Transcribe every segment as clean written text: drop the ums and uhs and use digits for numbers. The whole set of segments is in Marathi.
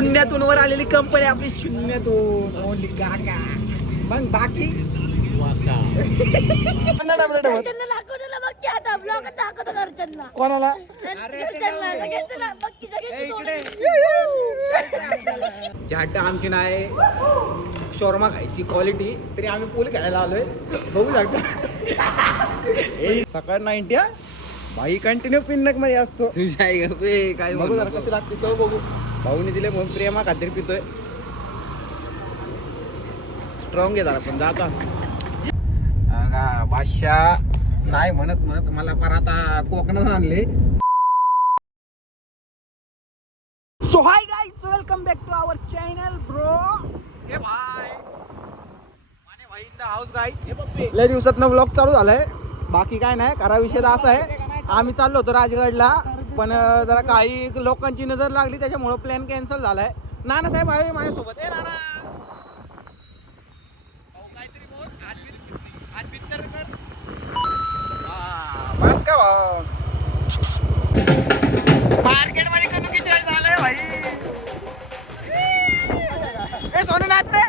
शून्यातून वर आलेली कंपनी आपली शून्यातून ओनली काका. मग बाकी कोणाला हट्ट आमची नाही शोरमा खायची क्वालिटी तरी आम्ही पूल खेळायला आलोय. बघू शकता सकाळ 90 भाई कंटिन्यू पिन्नक मध्ये असतो. काय बघू जरा कसं लागते तो बघू. भाऊने दिले म्हणून प्रेमा खातीर पितोय. स्ट्रॉंग आहे जरा पण जाता बादशाह नाही म्हणत म्हणत मला पर आता कोकणात आणले. So hi guys, welcome back to our channel bro. हे भाई माने भाई इन द हाऊस गाइस. लय दिवसातनं व्लॉग चालू झालाय. बाकी काय नाही, खरा विषय असा आहे आम्ही चाललो होतो राजगडला, पण जरा काही लोकांची नजर लागली त्याच्यामुळे प्लॅन कॅन्सल झालाय. नाना साहेब आहे माझ्यासोबत. ए नाना काहीतरी बोल. हात तर कर. बस का भाऊ मार्केट मध्ये कमी किती झालंय भाई. ए सोनू नाच रे.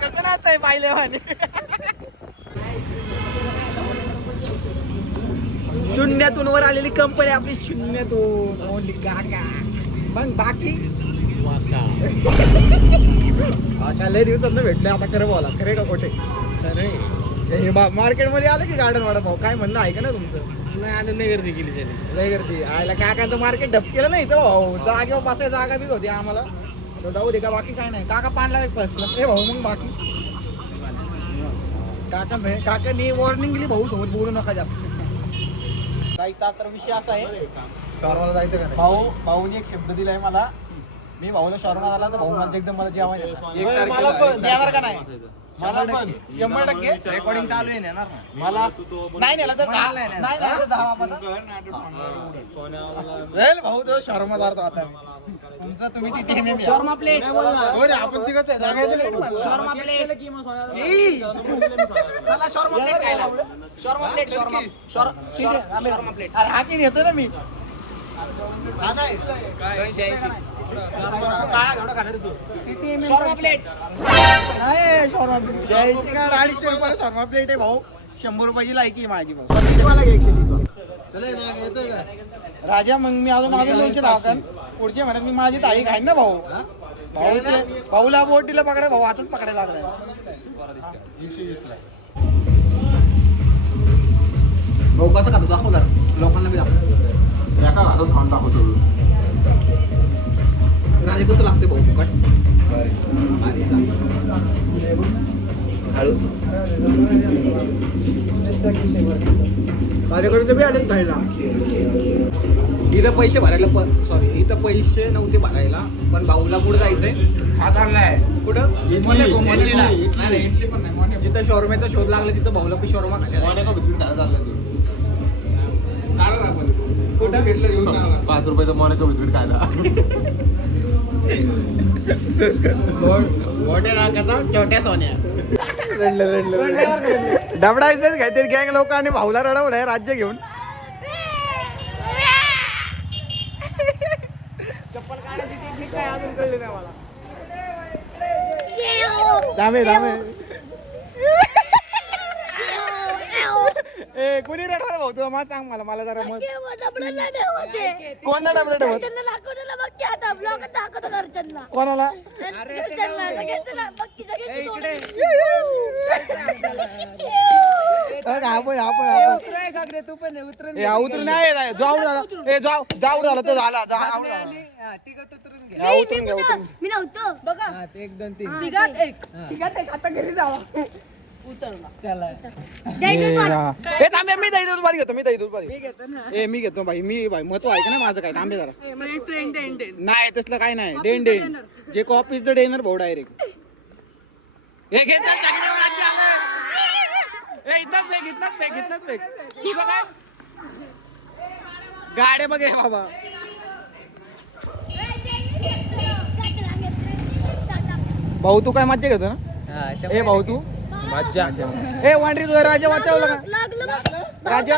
कसं नाच आहे पाहिले म्हणे. शून्यातून वर आलेली कंपनी आपली शून्यातून ओनली काका. मग बाकी लय दिवसांना भेटले आता. खरं बोला, खरे का खोटे? हे मार्केट मध्ये आलं की गार्डन वाडा भाऊ काय म्हणणं आहे का ना तुमचं? नाही आलं, लय गर्दी केली त्याने. लय गर्दी आयला. काकांचं मार्केट डप केलं नाही तो भाऊ. जागेवर बसाय जागा बी होती आम्हाला. तर जाऊ दे का, बाकी काय नाही. काका पाणला बसलं ते भाऊ. मग बाकी काकांचं काकांनी वॉर्निंग दिली भाऊ सोबत बोलू नका जास्त. जायचा तर विषय असा आहे शॉर्माला जायचं का. भाऊने एक शब्द दिलाय मला. मी भाऊला शॉर्मा झाला तर भाऊ म्हणजे एकदम मला जेवण येणार का नाही. मला पण 100% रेकॉर्डिंग चालू आहे. नेणार ना मला नाही नेला तर भाऊ तो शॉर्मा झाला आता तुमचा. तुम्ही टीटीएम शॉर्मा प्लेट आपण तिघच शॉर्मा प्लेट. चला शॉर्मा प्लेट खायला. Shawarma plate shawarma plate. अरे हा की येतो ना मी. शॉर्मा प्लेट नाही. शॉर्मा प्लेट 250 रुपये शॉर्मा प्लेट आहे भाऊ. 100 रुपयाची लायकी माझी भाऊ. 130 राजा. मग मी अजून 210 का पुढच्या महिन्यात मी माझी थाळी खाईन ना भाऊ. भाऊला बोटीला पकडाय भाऊ. हातात पकडायला लागलाय भाऊ. कसं खातो दाखव जरा लोकांना बी दाखव. एका हातात खाऊन दाखव सगळं. राजे कसं लागते भाऊ फुकट. कार्यकर्ते बी आले खायला. इथं पैसे भरायला सॉरी इथं पैसे नव्हते भरायला, पण भाऊला पुढे जायचंय. हा चाललाय कुठं इटली पण नाही. जिथं शॉर्माचा शोध लागला तिथं भाऊला पण शॉर्मा खायला बिस्किट खायला चाललाय. कुठं 5 रुपयाचं मोनॅको बिस्किट खायला. छोट्या सोन्या डबडा इथेच घ्यायचे गँग लोक आणि भाऊला रडवलंय राज्य घेऊन. चप्पल काढायची टेक्निक काय अजून कळली नाही मला. दामे ए कुणी रडवलं भाऊ तुला मला सांग. मला जरा मग कोण डबडा ठेवत कोणाला. उतरून नाही जाऊ झाला तो झाला. मी नव्हतो बघा. 1 2 3 तिघात एक आता घरी जावा. उतरला चला. मी दही दूध बारी घेतो. मी घेतो भाई. मी भाई महत्व आहे का ना माझं काय. थांबे जरा नाही तसलं काय नाही. डेन जे कॉप इज द डेनर भाऊ डायरेक्ट. हे घेत इथंच बेग तुझं काय गाड्या बघ बाबा. भाऊ तू काय मज्जा घेतो ना. ए भाऊ तू मज्जा. ए वांडरी तुझा राजा वाचवला का. राजा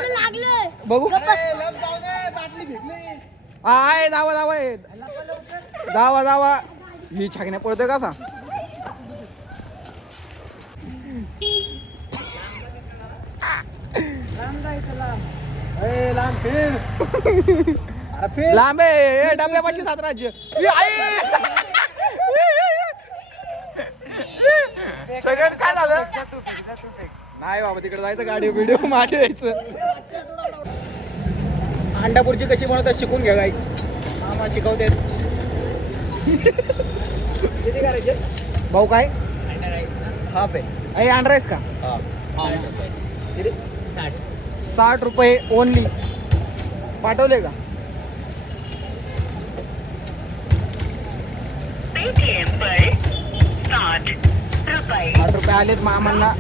बघू आय जावा जावा जावा जावा ही छाकण्या पडतोय कसा लांब आहे डब्यापाशी सात राज्य सगळं काय झालं नाही बाबा तिकडे जायचं गाडी व्हिडिओ मागे यायचं अंडापूरची कशी बनवतात शिकून घ्या गाईच मामा शिकवते किती करायचे भाऊ काय हाफ आहे अंडराईस का 60 रुपये ओनली पाठवले का ₹60 आलेत मामांना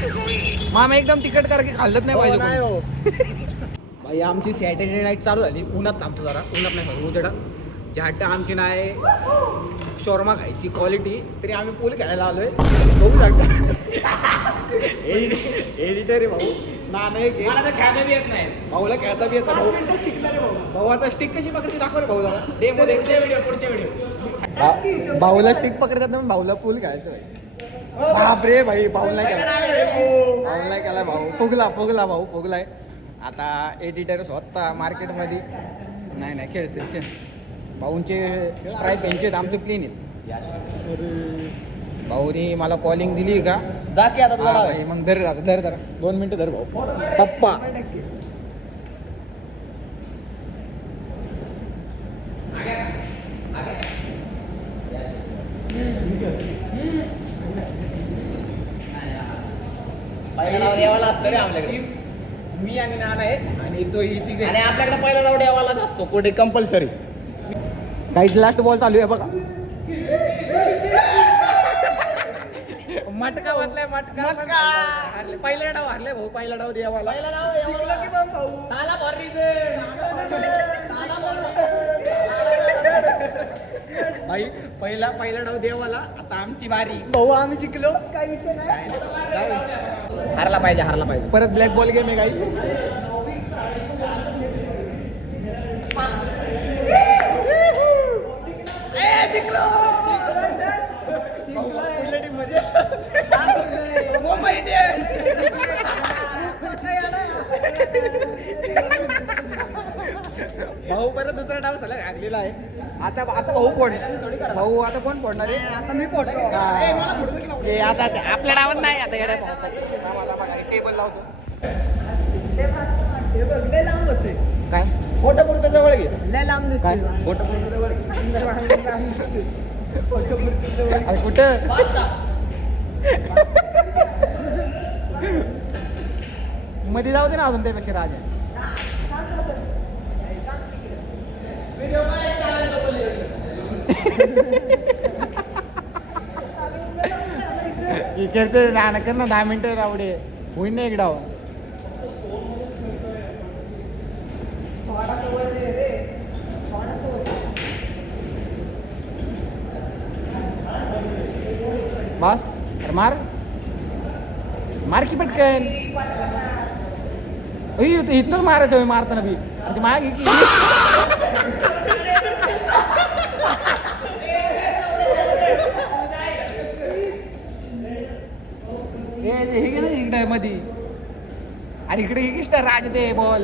मामा एकदम तिकट कारण की खाल्लंच नाही पाहिजे भाई आमची सॅटर्डे नाईट चालू झाली उन्हात थांबतो जरा उन्हात नाही खाऊ उजेडा हट्ट आमची नाही शॉर्मा खायची क्वालिटी तरी आम्ही पूल खेळायला आलोय बघू शकता एडिटर आहे भाऊ नाही खेळता बी येत नाही भाऊला खेळता बी येत नाही शिकणार भाऊ भाऊ आता स्टिक कशी पकडते दाखव रे भाऊ जरा डेमो पुढच्या व्हिडिओ भाऊला स्टिक पकडतात ना भाऊला पूल खेळायचं बापरे भाई भाऊ नाही केला भाऊ फुगला भाऊ फुगलाय आता एडिटर स्वतः मार्केटमध्ये नाही खेळ भाऊंचे स्ट्राईप यांचे आमचे प्लेन आहेत भाऊनी मला कॉलिंग दिली का जा की आता तुला मग धर 2 मिनिटं धर भाऊ पप्पा देवाला असतं रे आपल्याकडे मी आणि नाना आहे आणि तो ही तिघे आणि आपल्याकडे पहिला जाऊ देवालाच असतो कुठे कंपल्सरी काहीच लास्ट बॉल चालू आहे बघा मटका बदलाय मटका हरले पहिला डाव हरले भाऊ पहिला डाव देवाला भाई पहिला डाव देवाला आता आमची बारी भाऊ आम्ही शिकलो काही विषय नाही हारला पाहिजे परत ब्लॅक बॉल गेम आहे काहीच मुंबई इंडियन्स भाऊ परत दुसरा डाव झाला लागलेला आहे आता भाऊ आता कोण फोडणार आहे आता मी फोडतो आता आपल्या डावात नाही आता येड्या बघा टेबल लावतो लय लांब होते काय फोटो पुरतं जवळ घे लय लांब काय दिसते फोटो पुरतं जवळ घे फोटो पुरतं जवळ अरे कुठं मध्ये जाऊ दे ना अजून त्यापेक्षा राजा इकडे राहणं कर ना 10 मिनिटं रावडे होईल ना एक डाव बस मार की पटकन इथंच मारायचं मारताना बी माग हे घे ना इकडे मध्ये अरे इकडे हे किस्टर राज ते बॉल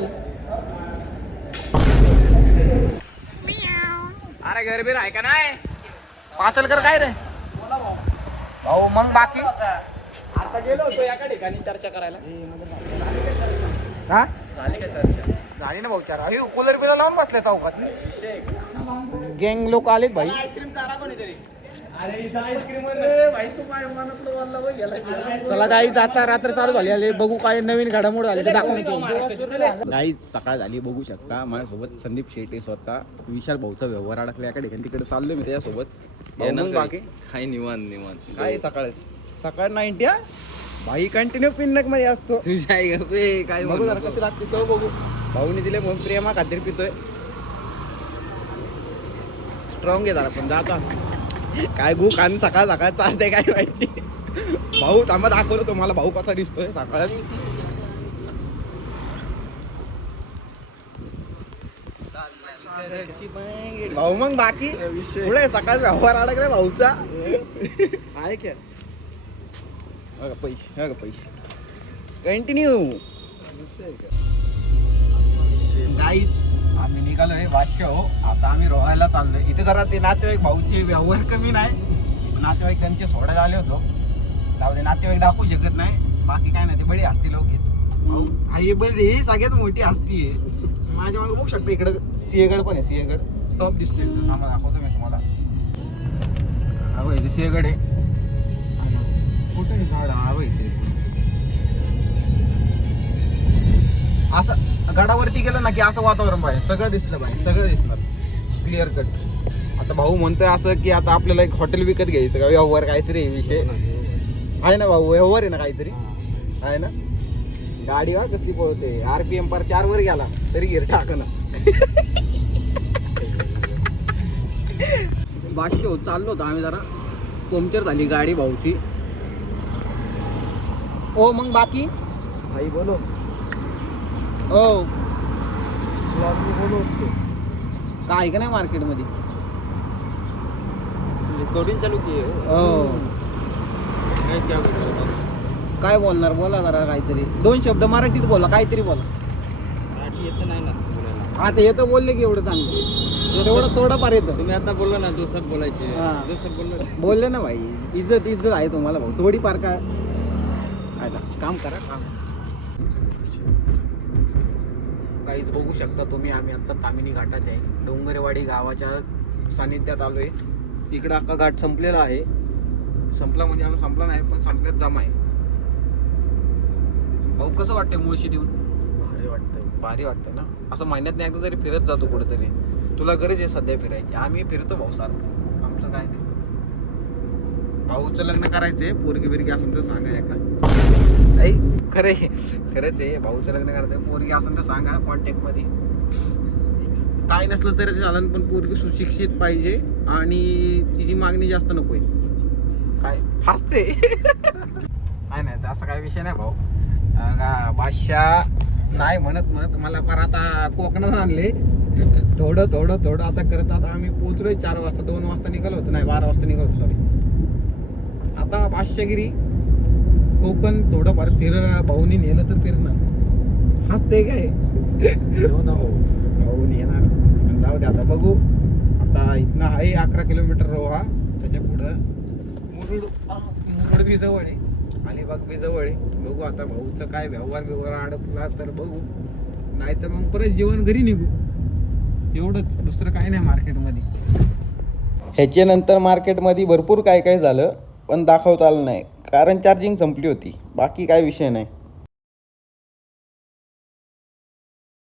अरे गरबीर आहे का नाही पासल कर काय रे भाऊ मग बाकी आता गेलो होतो एका ठिकाणी चर्चा करायला हा झाली ना भाऊ चार अयो कूलर बिलर लावून बसले चौकात गँग लोक आलेत भाई आईस्क्रीम चारा कोणीतरी चला गाईज आता रात्र चालू झाली आले बघू काय नवीन घडामोड झाली ते दाखवून गाईज सकाळ झाली बघू शकता माझ्यासोबत संदीप शेटे स्वतः विशाल भाऊचा व्यवहार अडकला एका ठिकाणी तिकडे चाललोय मी त्याच्यासोबत बाकी हाय निवांत काय सकाळ 90 भाई कंटिन्यू पिन्नक मध्ये असतो तुझ्या आई गं, काय बघू जरा कसं लागते तो बघू भाऊने दिले म्हणून प्रेमा खातीर पितोय स्ट्रॉंग आहे जरा पण जाता काय गु कान सकाळ चालतंय काय माहिती भाऊ थांबा दाखवतो तुम्हाला भाऊ कसा दिसतोय सकाळ भाऊ मग बाकी पुढे सकाळ व्यवहार अडकला भाऊचा आहे क्या पैसे कंटिन्यू गाईच आम्ही निघालोय वाश्य हो. आता आम्ही रोहायला चाललोय. इथे जरा ते नातेवाईक भाऊचे व्यवहार कमी नाही. नातेवाईक त्यांचे सोडायला आले होतो. जाऊ दे, नातेवाईक दाखवू शकत नाही. बाकी काय नाही, ते बडी हस्ती लोक भाऊ आई बडी ही सगळ्यात मोठी हस्ती आहे. माझ्या मागे बघू शकता इकडं सिंहगड पण आहे. सिंहगड टॉप दिसतोय. दाखवतो मी तुम्हाला. हा भाई सिंहगड आहे. कुठे आहे झाड? हा भाई ते असं गडावरती गेलं ना की असं वातावरण पाहिजे. सगळं दिसलं पाहिजे. सगळं दिसणार क्लिअर कट. आता भाऊ म्हणतोय असं की आता आपल्याला एक हॉटेल विकत घ्यायचं का व्यवहार काहीतरी विषय आहे ना भाऊ. व्यवहार आहे ना काहीतरी आहे ना. गाडी वा कसली पळते. RPM पर 4 वर गेला तरी गिर टाक ना. बादशे हो चाललो होतो आम्ही. जरा पंक्चर झाली गाडी भाऊची. ओ मग बाकी भाई बोलो. ओ बोलो उसको. काय का नाही मार्केटमध्ये. रिकॉर्डिंग चालू की हो क्या काय बोलणार बोला जरा काहीतरी. 2 शब्द मराठीत बोला काहीतरी बोला. मराठी येतं नाही ना बोलायला. आता येतं बोलले की एवढं चांगलं. तेवढं थोडंफार येतं. तुम्ही आता बोललो ना दुसरं बोलायचे. हा. दुसरं बोललो. बोलले ना भाई. इज्जत आहे तुम्हाला भाऊ. थोडीफार काय आता काम करा काम. काहीच बघू शकता तुम्ही. आम्ही आता तामिनी घाटात आहे. डोंगरेवाडी गावाच्या सानिध्यात आलोय. इकडं अख्खा घाट संपलेला आहे. संपला म्हणजे आम्ही संपला नाही पण संपल्यात जमा आहे. भाऊ कसं वाटतंय मुळशी देऊन. भारी वाटतंय ना. असं महिन्यात नाही एकदा तरी फिरत जातो कुठेतरी. तुला गरज आहे सध्या फिरायची. आम्ही फिरतो भाऊ सारखं. आमचं काय नाही. भाऊचं लग्न करायचंय. पोरगी बिरगी असेल तर सांगा एका. नाही खरंच आहे. भाऊचं लग्न करायचं. पोरगी असेल तर सांगा कॉन्टॅक्ट मध्ये. काय नसलं तरी चालेल पण पोरगी सुशिक्षित पाहिजे आणि तिची मागणी जास्त नकोय. काय हसते. नाही असं काही विषय नाही भाऊ. बादशाह नाही म्हणत मला पर आता कोकणात आणले. थोडं आता करत आता आम्ही पोहोचलोय 4 वाजता. 2 वाजता निघालो होतो. नाही 12 वाजता निघालो सॉरी. आता बादशाहगिरी कोकण थोडंफार भाऊनी नेलं तर फिरणार. हसते काय भाऊनी येणार. जाऊ दे आता बघू. आता इथनं आहे 11 किलोमीटर रोहा. त्याच्या पुढं मुरुड बी जवळ आहे. अलिबाग बी जवळ आहे. बघू आता भाऊचं काय व्यवहार अडकला तर बघू. नाही तर मग परत जेवण घरी निघू. एवढंच. दुसरं काही नाही मार्केटमध्ये. ह्याच्यानंतर मार्केटमध्ये भरपूर काय झालं पण दाखवता आलं नाही कारण चार्जिंग संपली होती. बाकी काय विषय नाही.